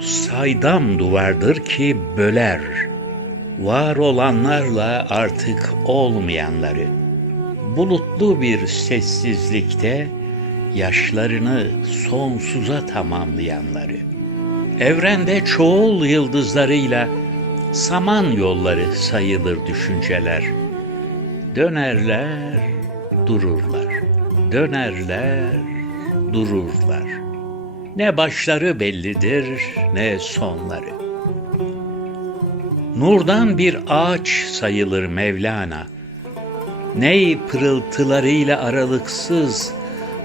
saydam duvardır ki böler. Var olanlarla artık olmayanları. Bulutlu bir sessizlikte yaşlarını sonsuza tamamlayanları. Evrende çoğul yıldızlarıyla saman yolları sayılır düşünceler. Dönerler, dururlar. Dönerler, dururlar. Ne başları bellidir ne sonları. Nurdan bir ağaç sayılır Mevlana. Ney pırıltılarıyla aralıksız,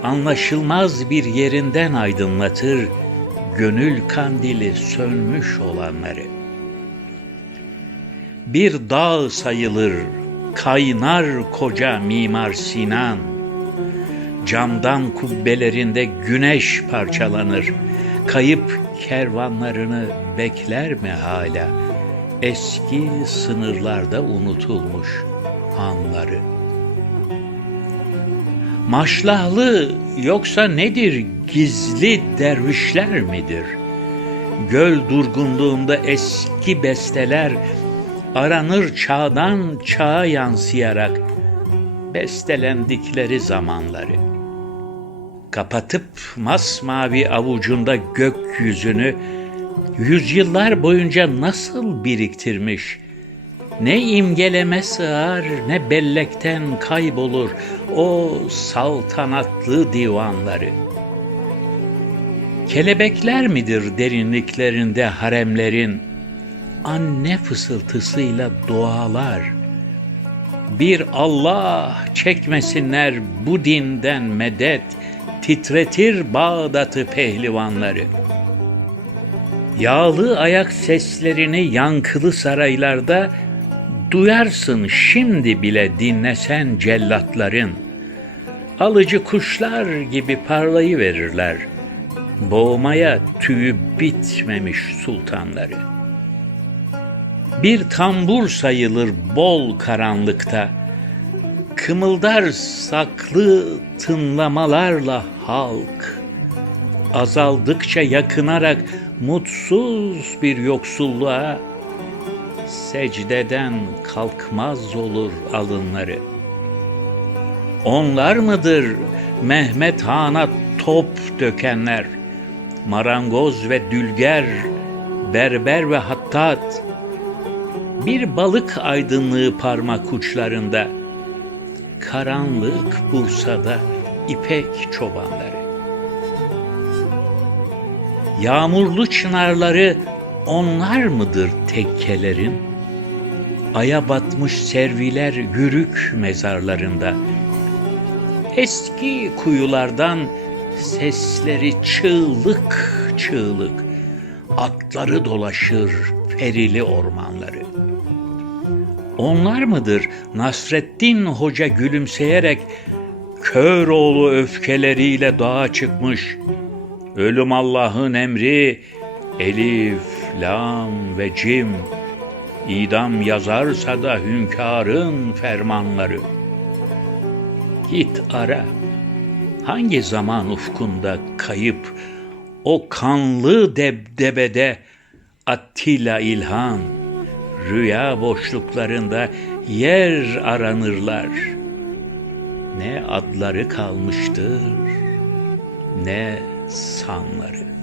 anlaşılmaz bir yerinden aydınlatır gönül kandili sönmüş olanları. Bir dağ sayılır, kaynar koca Mimar Sinan. Camdan kubbelerinde güneş parçalanır. Kayıp kervanlarını bekler mi hala? Eski sınırlarda unutulmuş anları. Maşlahlı yoksa nedir gizli dervişler midir? Göl durgunluğunda eski besteler aranır çağdan çağa yansıyarak bestelendikleri zamanları. Kapatıp masmavi avucunda gökyüzünü yüzyıllar boyunca nasıl biriktirmiş, ne imgeleme sığar ne bellekten kaybolur o saltanatlı divanları. Kelebekler midir derinliklerinde haremlerin, anne fısıltısıyla dualar. Bir Allah çekmesinler bu dinden medet, titretir Bağdat'ı pehlivanları. Yağlı ayak seslerini yankılı saraylarda duyarsın şimdi bile dinlesen cellatların. Alıcı kuşlar gibi parlayı verirler. Boğmaya tüyü bitmemiş sultanları. Bir tambur sayılır bol karanlıkta. Kımıldar saklı tınlamalarla halk. Azaldıkça yakınarak mutsuz bir yoksulluğa secdeden kalkmaz olur alınları. Onlar mıdır Mehmet Han'a top dökenler, marangoz ve dülger, berber ve hattat, bir balık aydınlığı parmak uçlarında, karanlık Bursa'da ipek çobanları. Yağmurlu çınarları onlar mıdır tekkelerin? Aya batmış serviler yürük mezarlarında. Eski kuyulardan sesleri çığlık çığlık. Atları dolaşır perili ormanları. Onlar mıdır Nasreddin Hoca gülümseyerek kör oğlu öfkeleriyle dağa çıkmış. Ölüm Allah'ın emri, elif, lam ve cim. İdam yazarsa da hünkârın fermanları. Git ara, hangi zaman ufkunda kayıp, o kanlı debdebede Attila İlhan, rüya boşluklarında yer aranırlar. Ne adları kalmıştır, ne sanları.